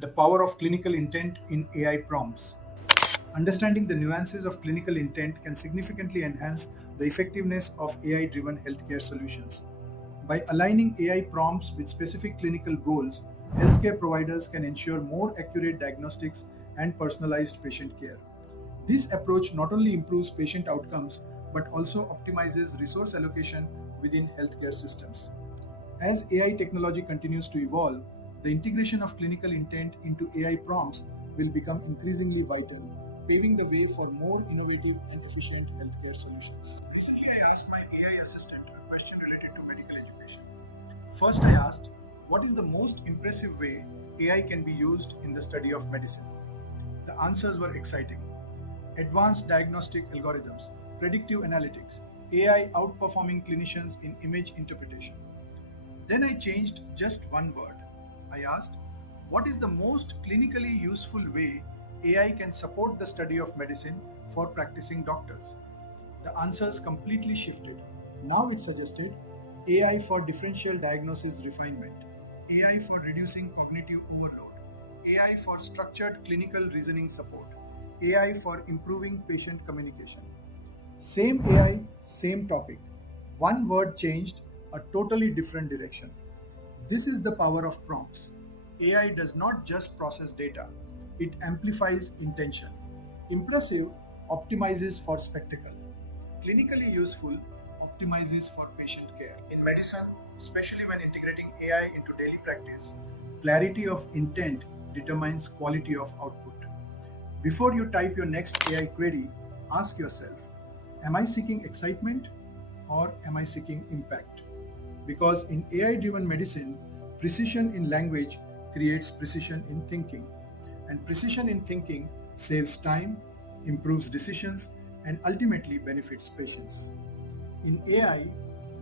The power of clinical intent in AI prompts. Understanding the nuances of clinical intent can significantly enhance the effectiveness of AI driven healthcare solutions. By aligning AI prompts with specific clinical goals, healthcare providers can ensure more accurate diagnostics and personalized patient care. This approach not only improves patient outcomes but also optimizes resource allocation within healthcare systems. As AI technology continues to evolve, the integration of clinical intent into AI prompts will become increasingly vital, paving the way for more innovative and efficient healthcare solutions. Recently, I asked my AI assistant a question related to medical education. First, I asked, what is the most impressive way AI can be used in the study of medicine? The answers were exciting. Advanced diagnostic algorithms, predictive analytics, AI outperforming clinicians in image interpretation. Then I changed just one word. I asked, what is the most clinically useful way AI can support the study of medicine for practicing doctors? The answers completely shifted. Now it suggested AI for differential diagnosis refinement, AI for reducing cognitive overload, AI for structured clinical reasoning support, AI for improving patient communication. Same AI, same topic. One word changed, a totally different direction. This is the power of prompts. AI does not just process data, it amplifies intention. Impressive optimizes for spectacle. Clinically useful optimizes for patient care. In medicine, especially when integrating AI into daily practice, clarity of intent determines quality of output. Before you type your next AI query, ask yourself, am I seeking excitement or am I seeking impact? Because in AI driven medicine, precision in language creates precision in thinking. And precision in thinking saves time, improves decisions, and ultimately benefits patients. In AI,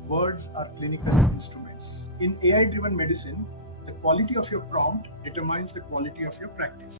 words are clinical instruments. In AI driven medicine, the quality of your prompt determines the quality of your practice.